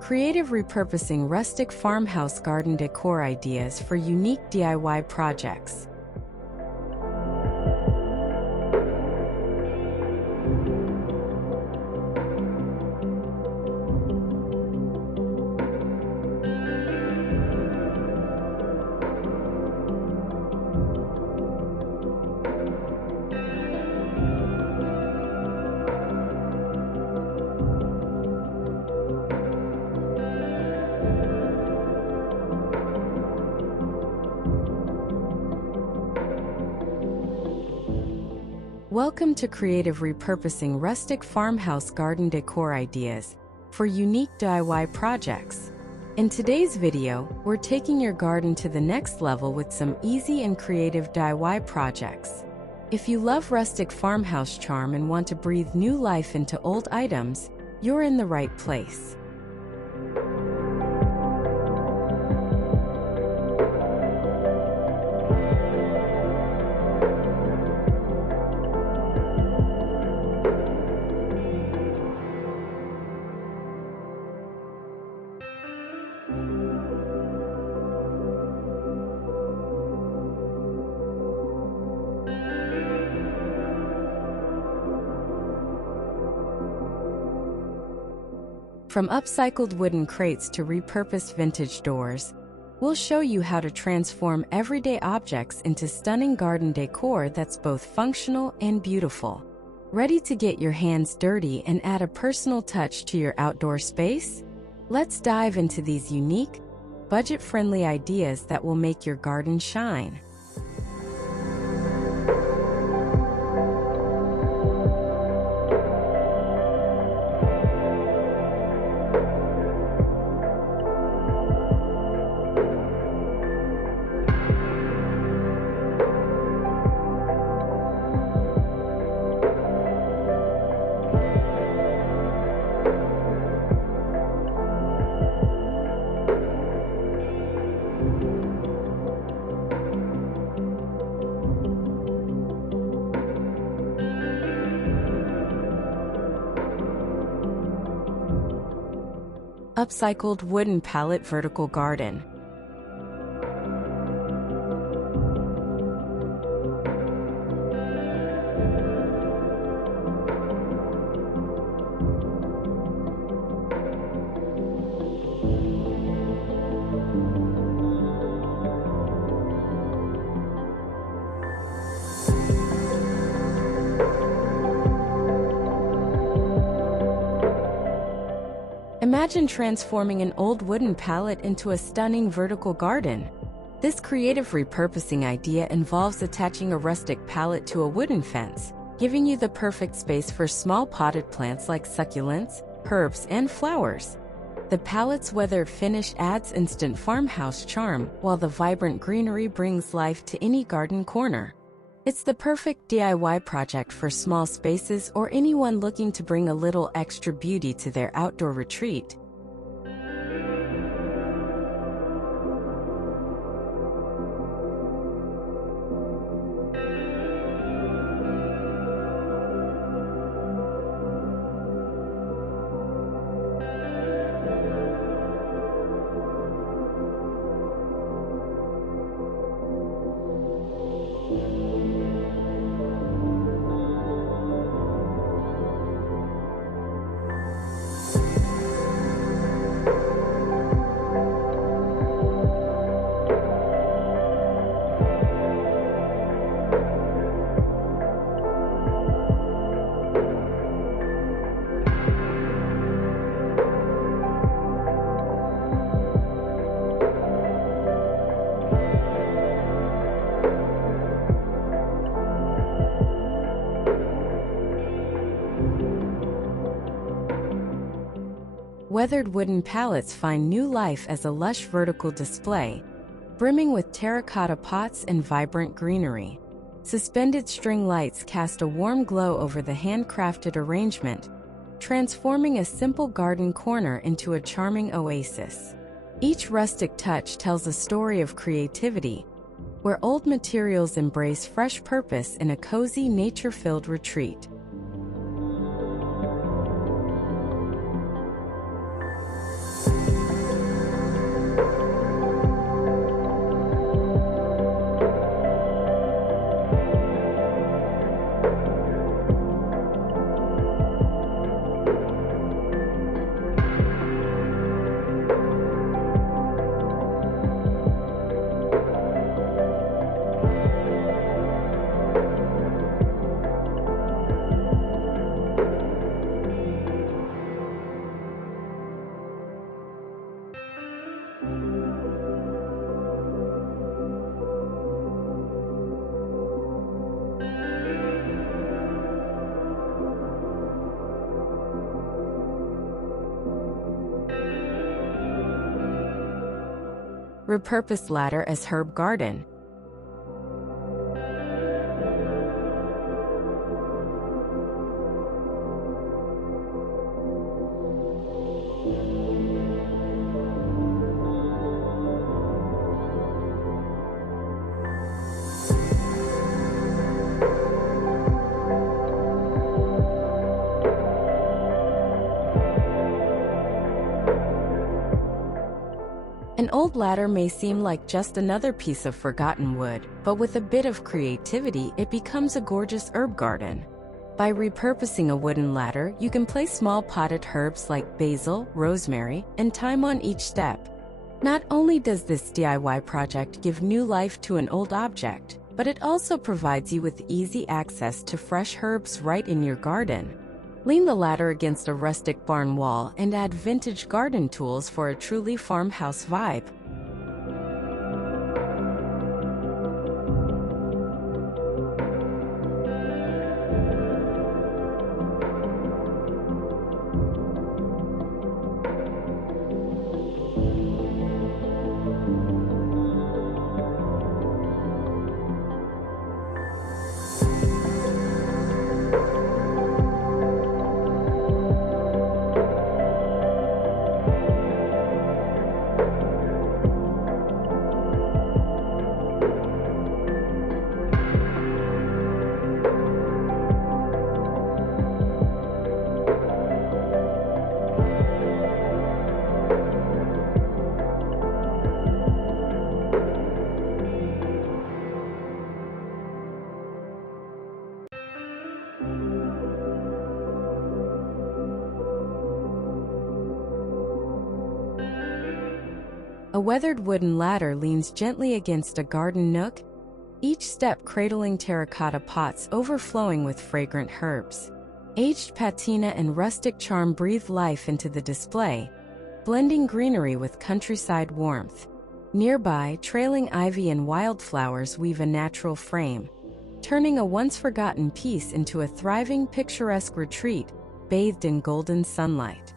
Creative repurposing rustic farmhouse garden decor ideas for unique DIY projects. Welcome to Creative Repurposing Rustic Farmhouse Garden Decor Ideas for unique DIY projects. In today's video, we're taking your garden to the next level with some easy and creative DIY projects. If you love rustic farmhouse charm and want to breathe new life into old items, you're in the right place. From upcycled wooden crates to repurposed vintage doors, we'll show you how to transform everyday objects into stunning garden decor that's both functional and beautiful. Ready to get your hands dirty and add a personal touch to your outdoor space? Let's dive into these unique, budget-friendly ideas that will make your garden shine. Upcycled wooden pallet vertical garden. Imagine transforming an old wooden pallet into a stunning vertical garden. This creative repurposing idea involves attaching a rustic pallet to a wooden fence, giving you the perfect space for small potted plants like succulents, herbs, and flowers. The pallet's weathered finish adds instant farmhouse charm, while the vibrant greenery brings life to any garden corner. It's the perfect DIY project for small spaces or anyone looking to bring a little extra beauty to their outdoor retreat. Weathered wooden pallets find new life as a lush vertical display, brimming with terracotta pots and vibrant greenery. Suspended string lights cast a warm glow over the handcrafted arrangement, transforming a simple garden corner into a charming oasis. Each rustic touch tells a story of creativity, where old materials embrace fresh purpose in a cozy, nature-filled retreat. Repurposed ladder as herb garden. An old ladder may seem like just another piece of forgotten wood, but with a bit of creativity, it becomes a gorgeous herb garden. By repurposing a wooden ladder, you can place small potted herbs like basil, rosemary, and thyme on each step. Not only does this DIY project give new life to an old object, but it also provides you with easy access to fresh herbs right in your garden. Lean the ladder against a rustic barn wall and add vintage garden tools for a truly farmhouse vibe. A weathered wooden ladder leans gently against a garden nook, each step cradling terracotta pots overflowing with fragrant herbs. Aged patina and rustic charm breathe life into the display, blending greenery with countryside warmth. Nearby, trailing ivy and wildflowers weave a natural frame, turning a once-forgotten piece into a thriving, picturesque retreat bathed in golden sunlight.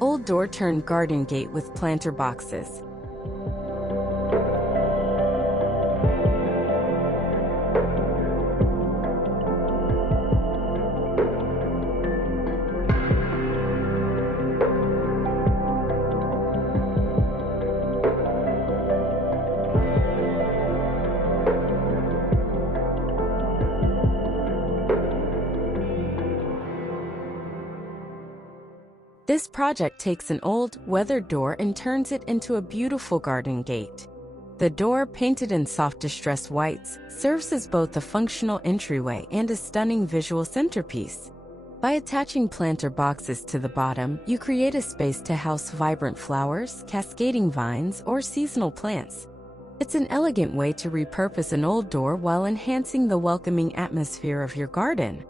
Old door-turned garden gate with planter boxes. This project takes an old, weathered door and turns it into a beautiful garden gate. The door, painted in soft distressed whites, serves as both a functional entryway and a stunning visual centerpiece. By attaching planter boxes to the bottom, you create a space to house vibrant flowers, cascading vines, or seasonal plants. It's an elegant way to repurpose an old door while enhancing the welcoming atmosphere of your garden.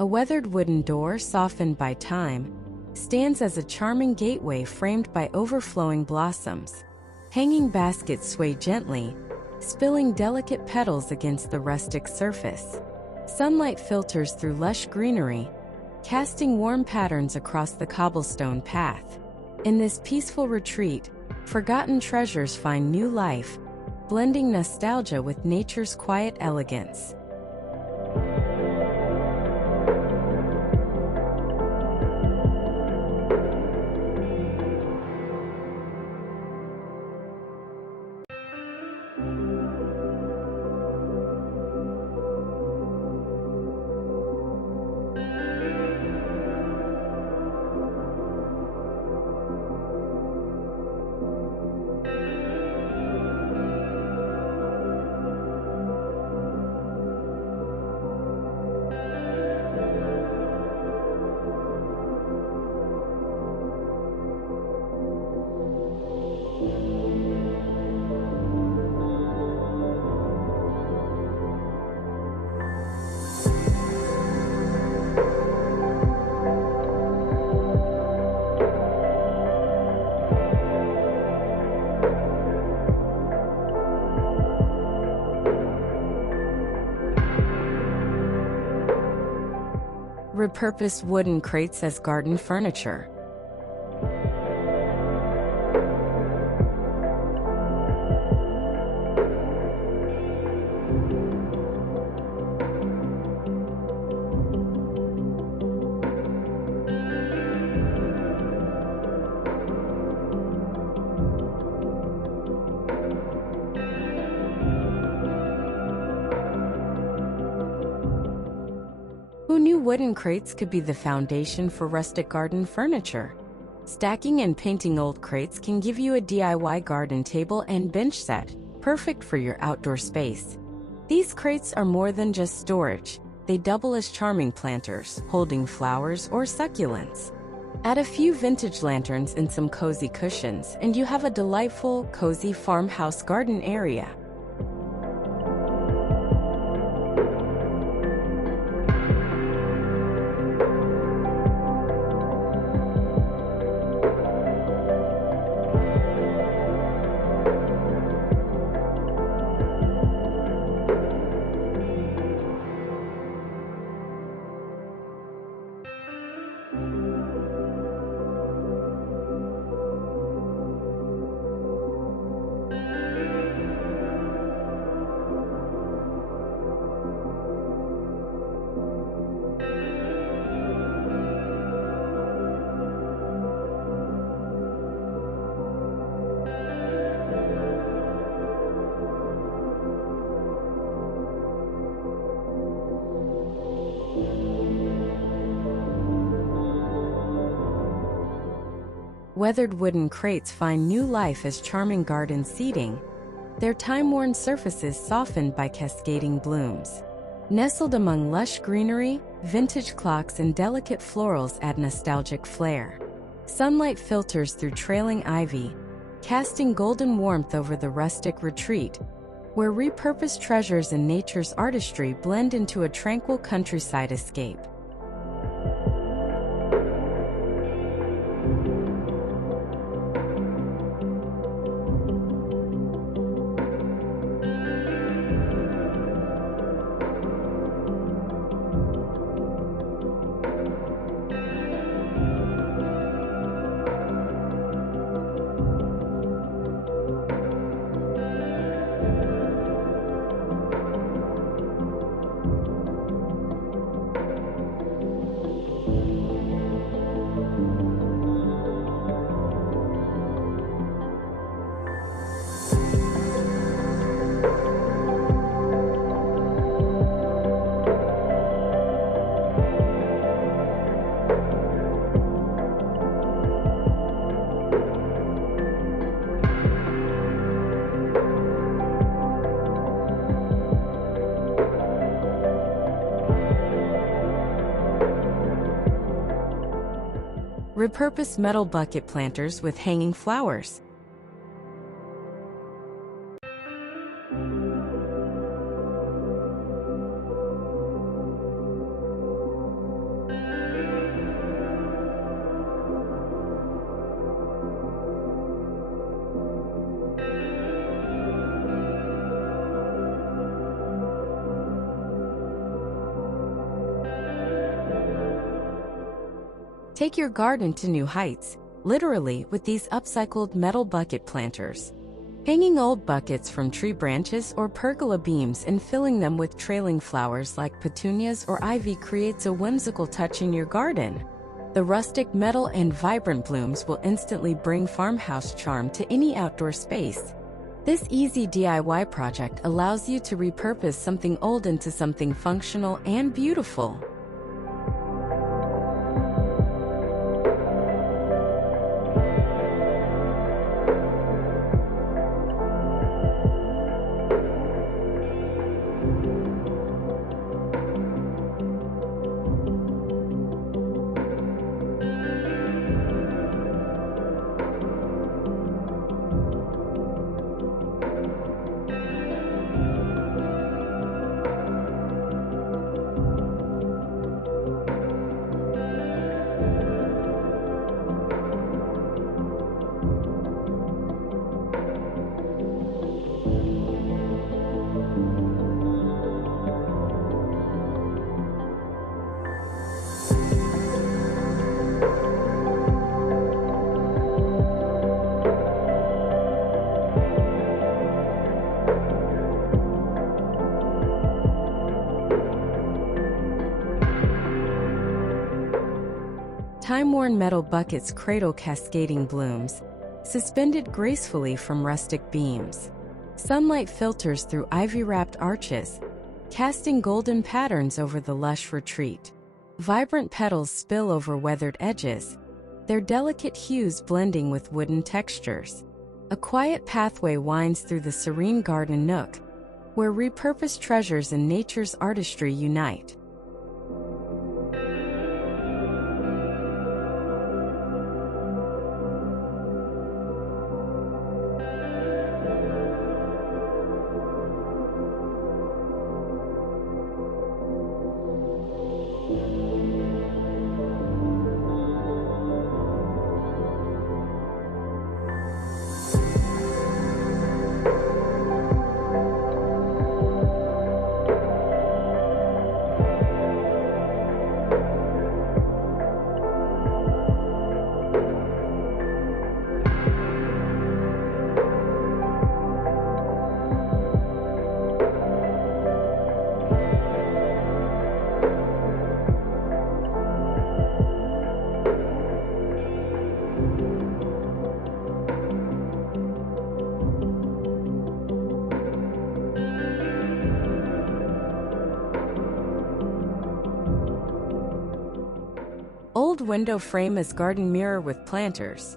A weathered wooden door, softened by time, stands as a charming gateway framed by overflowing blossoms. Hanging baskets sway gently, spilling delicate petals against the rustic surface. Sunlight filters through lush greenery, casting warm patterns across the cobblestone path. In this peaceful retreat, forgotten treasures find new life, blending nostalgia with nature's quiet elegance. Repurpose wooden crates as garden furniture. Who knew wooden crates could be the foundation for rustic garden furniture? Stacking and painting old crates can give you a DIY garden table and bench set, perfect for your outdoor space. These crates are more than just storage. They double as charming planters, holding flowers or succulents. Add a few vintage lanterns and some cozy cushions, and you have a delightful, cozy farmhouse garden area. Weathered wooden crates find new life as charming garden seating, their time-worn surfaces softened by cascading blooms. Nestled among lush greenery, vintage clocks and delicate florals add nostalgic flair. Sunlight filters through trailing ivy, casting golden warmth over the rustic retreat, where repurposed treasures and nature's artistry blend into a tranquil countryside escape. Repurposed metal bucket planters with hanging flowers. Take your garden to new heights, literally, with these upcycled metal bucket planters. Hanging old buckets from tree branches or pergola beams and filling them with trailing flowers like petunias or ivy creates a whimsical touch in your garden. The rustic metal and vibrant blooms will instantly bring farmhouse charm to any outdoor space. This easy DIY project allows you to repurpose something old into something functional and beautiful. Time-worn metal buckets cradle cascading blooms, suspended gracefully from rustic beams. Sunlight filters through ivy-wrapped arches, casting golden patterns over the lush retreat. Vibrant petals spill over weathered edges, their delicate hues blending with wooden textures. A quiet pathway winds through the serene garden nook, where repurposed treasures and nature's artistry unite. Old window frame as garden mirror with planters.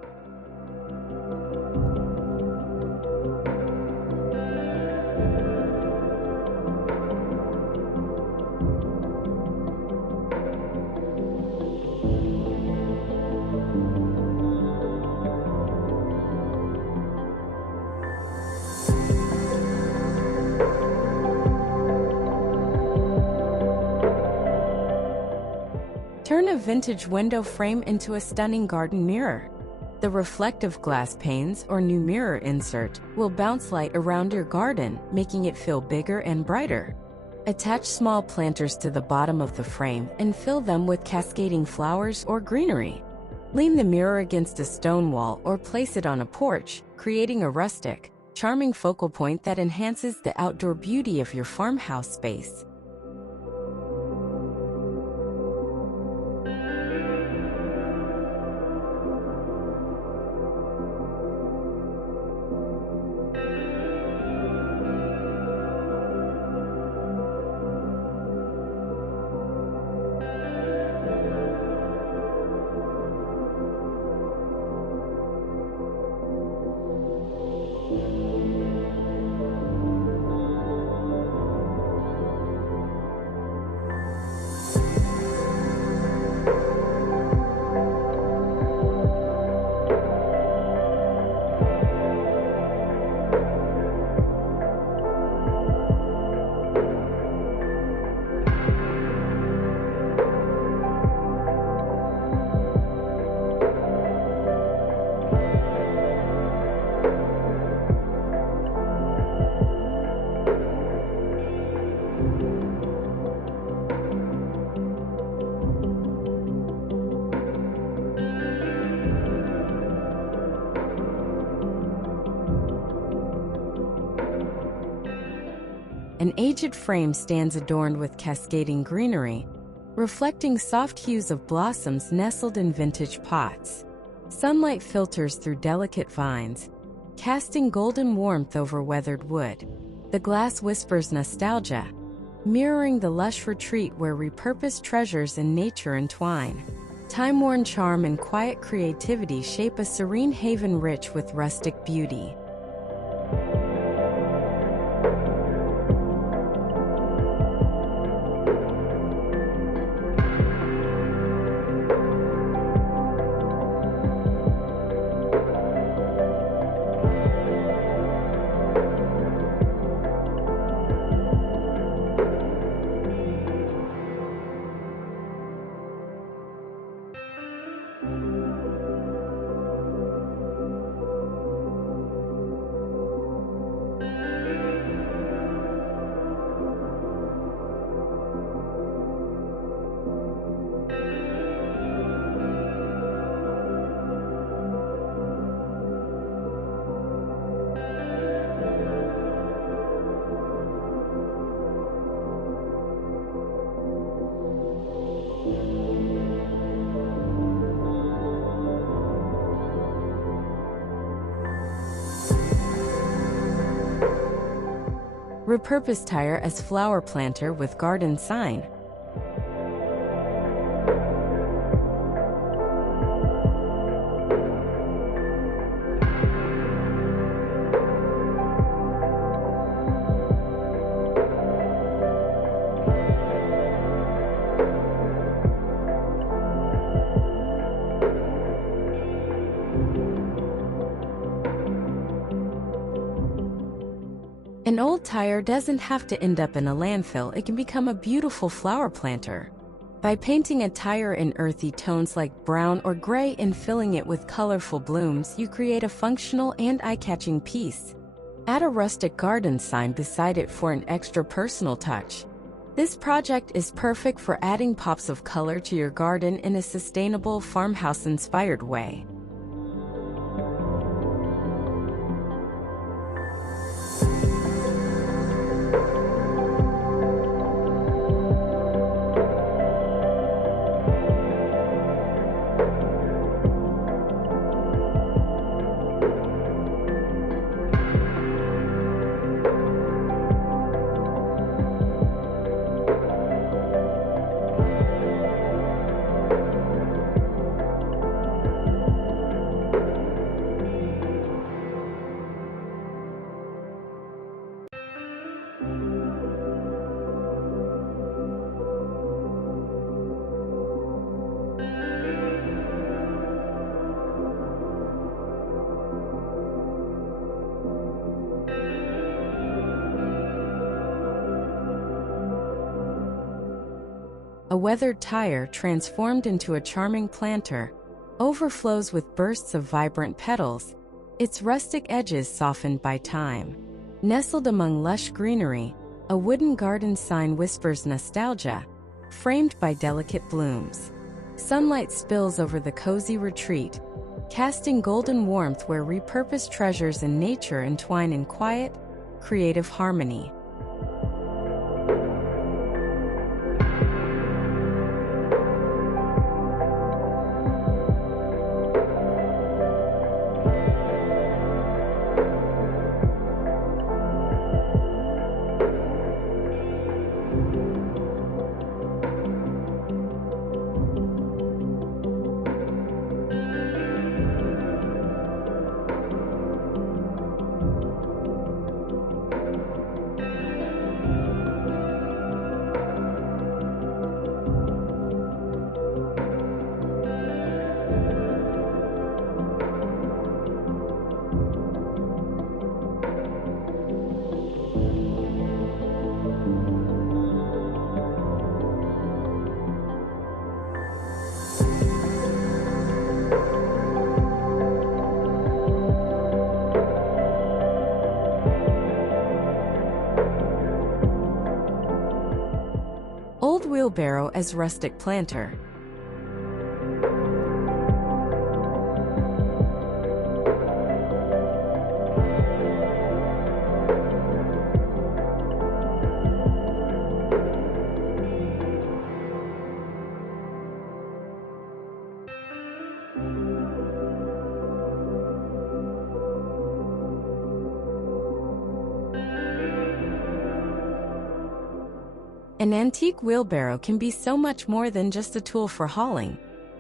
Turn a vintage window frame into a stunning garden mirror. The reflective glass panes or new mirror insert will bounce light around your garden, making it feel bigger and brighter. Attach small planters to the bottom of the frame and fill them with cascading flowers or greenery. Lean the mirror against a stone wall or place it on a porch, creating a rustic, charming focal point that enhances the outdoor beauty of your farmhouse space. An aged frame stands adorned with cascading greenery, reflecting soft hues of blossoms nestled in vintage pots. Sunlight filters through delicate vines, casting golden warmth over weathered wood. The glass whispers nostalgia, mirroring the lush retreat where repurposed treasures in nature entwine. Time-worn charm and quiet creativity shape a serene haven rich with rustic beauty. Repurpose tire as flower planter with garden sign. An old tire doesn't have to end up in a landfill, it can become a beautiful flower planter. By painting a tire in earthy tones like brown or gray and filling it with colorful blooms, you create a functional and eye-catching piece. Add a rustic garden sign beside it for an extra personal touch. This project is perfect for adding pops of color to your garden in a sustainable, farmhouse-inspired way. A weathered tire transformed into a charming planter, overflows with bursts of vibrant petals, its rustic edges softened by time. Nestled among lush greenery, a wooden garden sign whispers nostalgia, framed by delicate blooms. Sunlight spills over the cozy retreat, casting golden warmth where repurposed treasures in nature entwine in quiet, creative harmony. Old wheelbarrow as rustic planter. An antique wheelbarrow can be so much more than just a tool for hauling.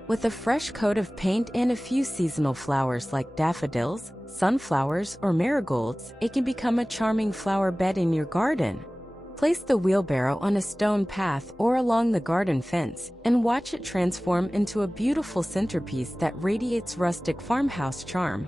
With a fresh coat of paint and a few seasonal flowers like daffodils, sunflowers, or marigolds, it can become a charming flower bed in your garden. Place the wheelbarrow on a stone path or along the garden fence and watch it transform into a beautiful centerpiece that radiates rustic farmhouse charm.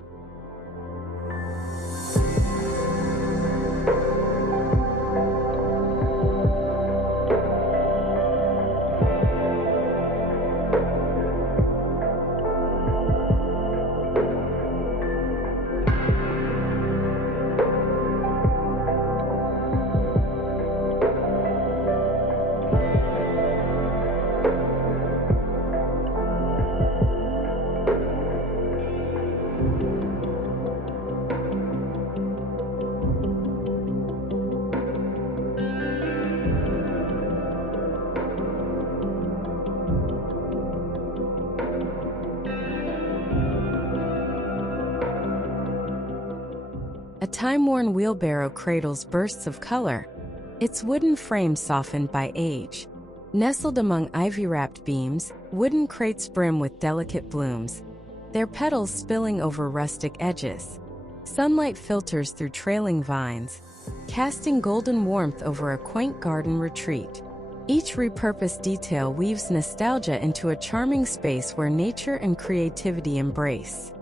A time-worn wheelbarrow cradles bursts of color, its wooden frame softened by age. Nestled among ivy-wrapped beams, wooden crates brim with delicate blooms, their petals spilling over rustic edges. Sunlight filters through trailing vines, casting golden warmth over a quaint garden retreat. Each repurposed detail weaves nostalgia into a charming space where nature and creativity embrace.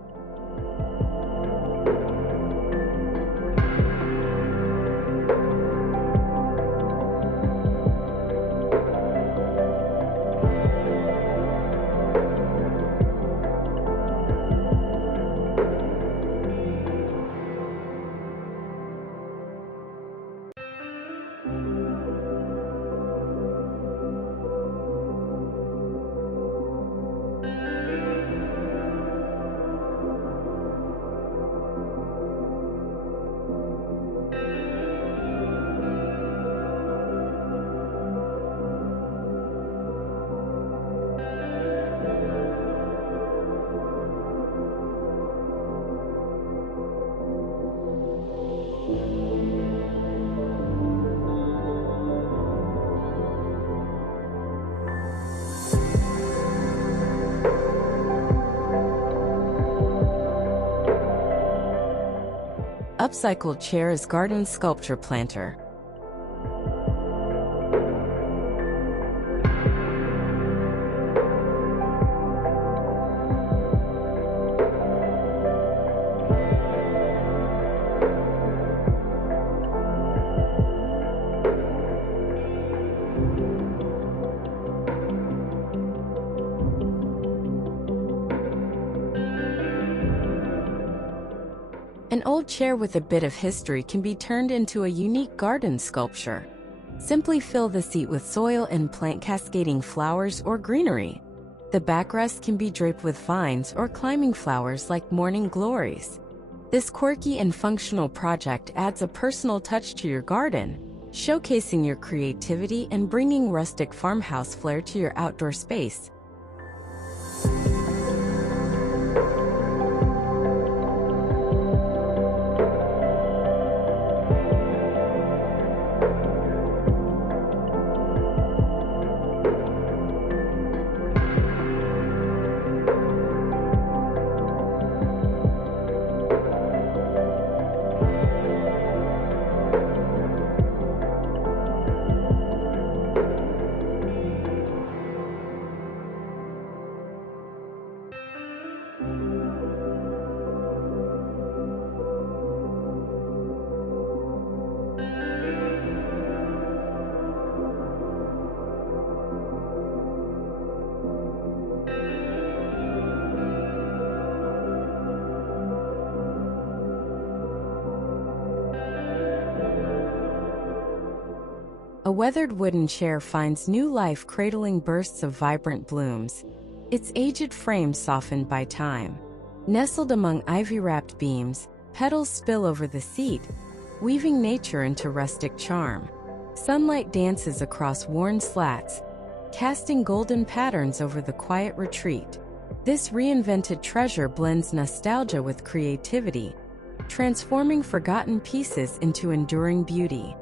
Upcycled chair as garden sculpture planter. An old chair with a bit of history can be turned into a unique garden sculpture. Simply fill the seat with soil and plant cascading flowers or greenery. The backrest can be draped with vines or climbing flowers like morning glories. This quirky and functional project adds a personal touch to your garden, showcasing your creativity and bringing rustic farmhouse flair to your outdoor space. A weathered wooden chair finds new life cradling bursts of vibrant blooms, its aged frame softened by time. Nestled among ivy-wrapped beams, petals spill over the seat, weaving nature into rustic charm. Sunlight dances across worn slats, casting golden patterns over the quiet retreat. This reinvented treasure blends nostalgia with creativity, transforming forgotten pieces into enduring beauty.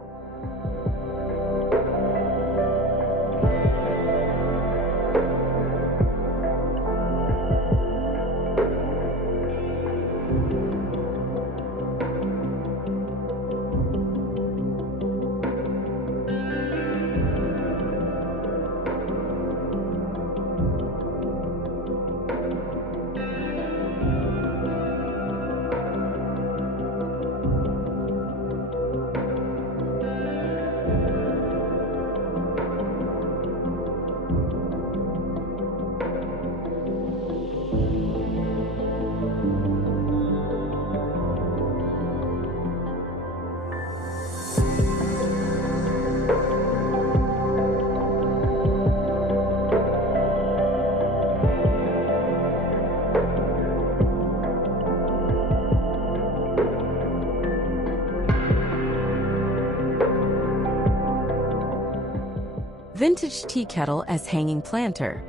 Vintage tea kettle as hanging planter.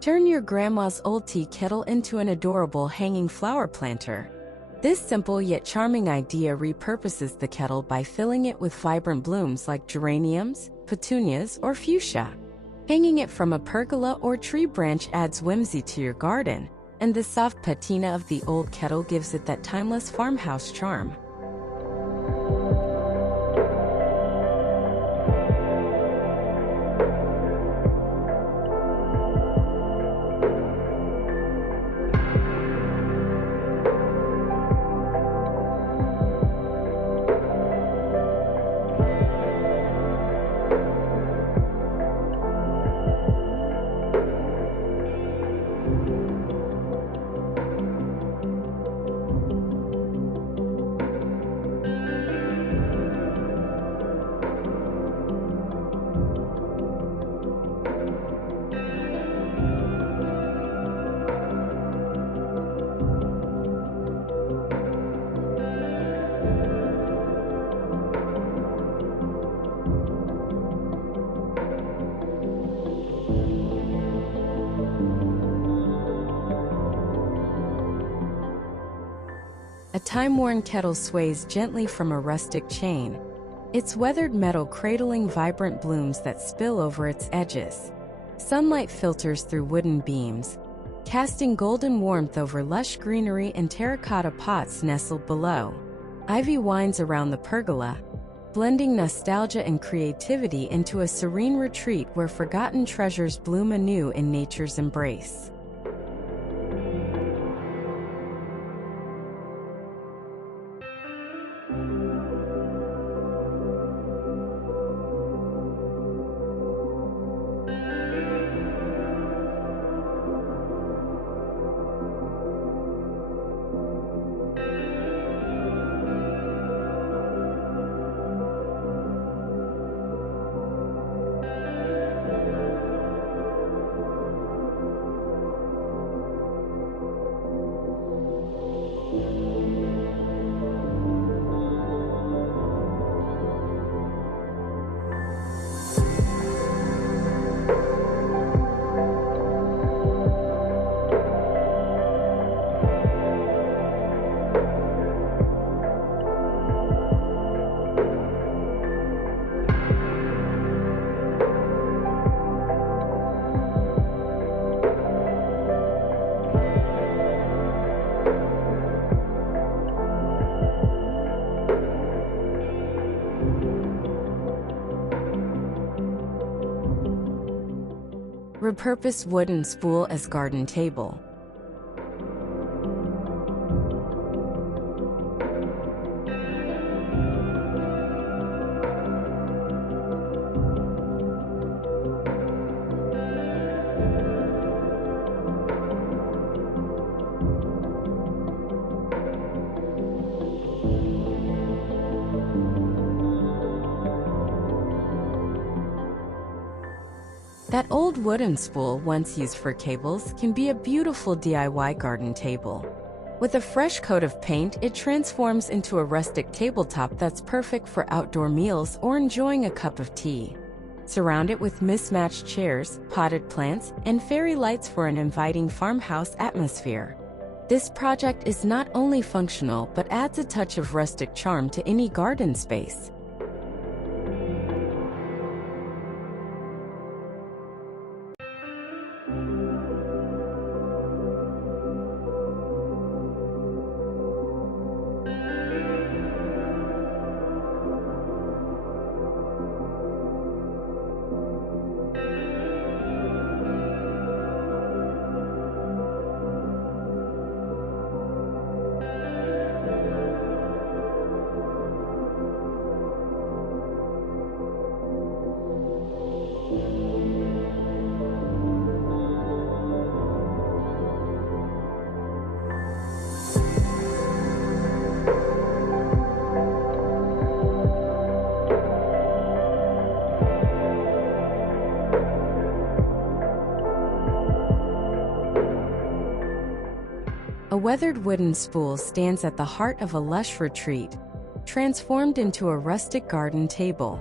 Turn your grandma's old tea kettle into an adorable hanging flower planter. This simple yet charming idea repurposes the kettle by filling it with vibrant blooms like geraniums, petunias, or fuchsia. Hanging it from a pergola or tree branch adds whimsy to your garden, and the soft patina of the old kettle gives it that timeless farmhouse charm. A time-worn kettle sways gently from a rustic chain, its weathered metal cradling vibrant blooms that spill over its edges. Sunlight filters through wooden beams, casting golden warmth over lush greenery and terracotta pots nestled below. Ivy winds around the pergola, blending nostalgia and creativity into a serene retreat where forgotten treasures bloom anew in nature's embrace. Repurpose wooden spool as garden table. That old wooden spool, once used for tables, can be a beautiful DIY garden table. With a fresh coat of paint, it transforms into a rustic tabletop that's perfect for outdoor meals or enjoying a cup of tea. Surround it with mismatched chairs, potted plants, and fairy lights for an inviting farmhouse atmosphere. This project is not only functional but adds a touch of rustic charm to any garden space. A weathered wooden spool stands at the heart of a lush retreat, transformed into a rustic garden table.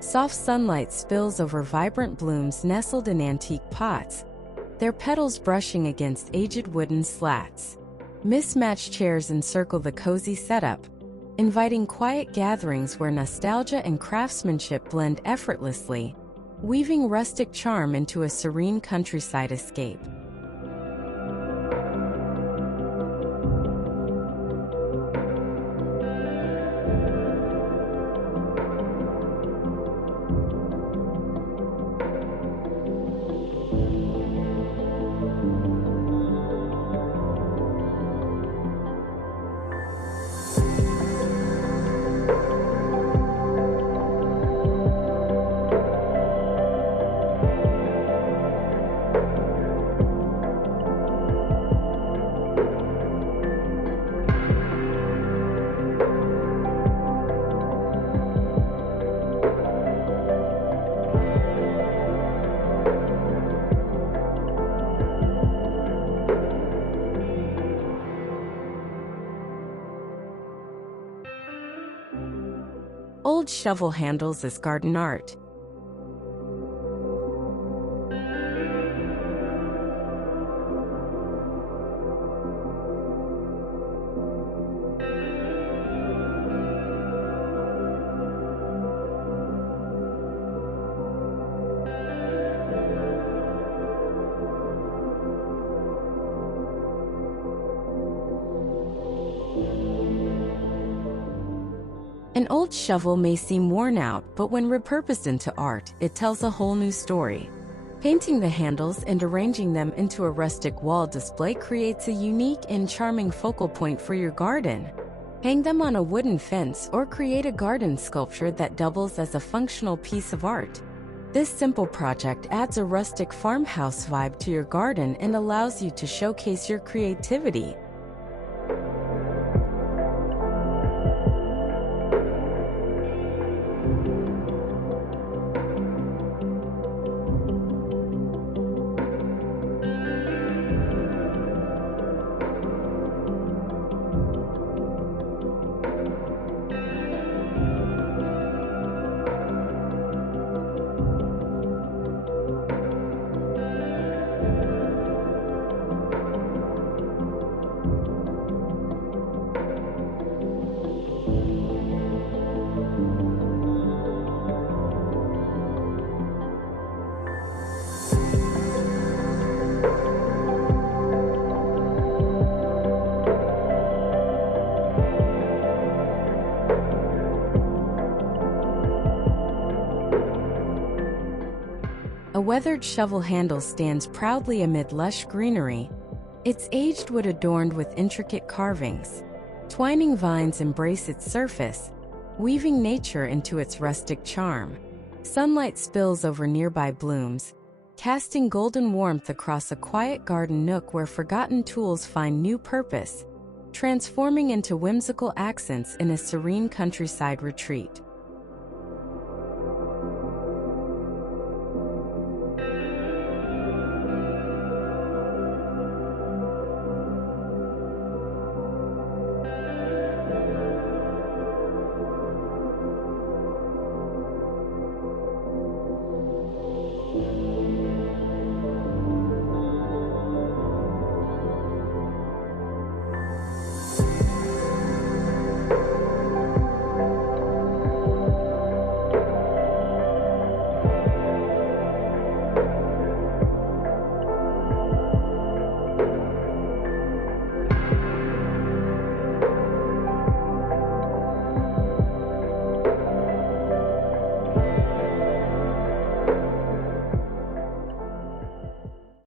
Soft sunlight spills over vibrant blooms nestled in antique pots, their petals brushing against aged wooden slats. Mismatched chairs encircle the cozy setup, inviting quiet gatherings where nostalgia and craftsmanship blend effortlessly, weaving rustic charm into a serene countryside escape. Old shovel handles as garden art. An old shovel may seem worn out, but when repurposed into art, it tells a whole new story. Painting the handles and arranging them into a rustic wall display creates a unique and charming focal point for your garden. Hang them on a wooden fence or create a garden sculpture that doubles as a functional piece of art. This simple project adds a rustic farmhouse vibe to your garden and allows you to showcase your creativity. A weathered shovel handle stands proudly amid lush greenery, its aged wood adorned with intricate carvings. Twining vines embrace its surface, weaving nature into its rustic charm. Sunlight spills over nearby blooms, casting golden warmth across a quiet garden nook where forgotten tools find new purpose, transforming into whimsical accents in a serene countryside retreat.